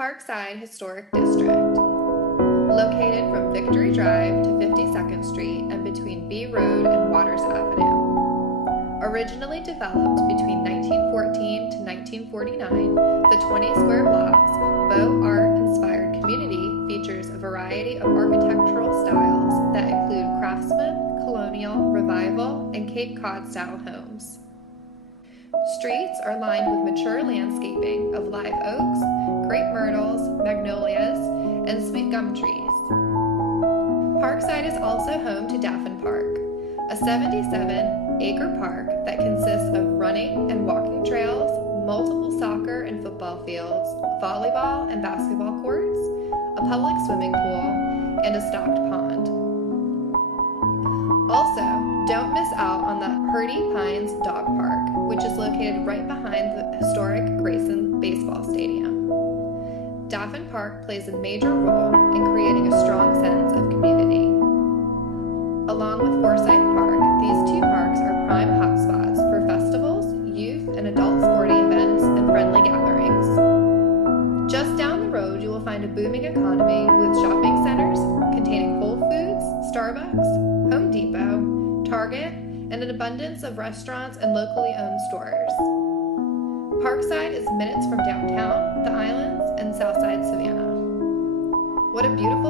Parkside Historic District. Located from Victory Drive to 52nd Street and between B Road and Waters Avenue. Originally developed between 1914 to 1949, the 20 square blocks, Beaux Art-inspired community features a variety of architectural styles that include craftsman, colonial, revival, and Cape Cod-style homes. Streets are lined with mature landscaping of live oaks, crepe myrtles, magnolias, and sweet gum trees. Parkside is also home to Daffin Park, a 77-acre park that consists of running and walking trails, multiple soccer and football fields, volleyball and basketball courts, a public swimming pool, and a stocked pond. Also, don't miss out on the Purdy Pines Dog Park, which is located right behind the historic Grayson Baseball Stadium. Daffin Park plays a major role in creating a strong sense of community. Along with Forsyth Park, these two parks are prime hotspots for festivals, youth and adult sporting events, and friendly gatherings. Just down the road, you will find a booming economy with shopping centers containing Whole Foods, Starbucks, Home Depot, Target, and an abundance of restaurants and locally owned stores. Parkside is minutes from downtown, the Islands, and Southside Savannah. What a beautiful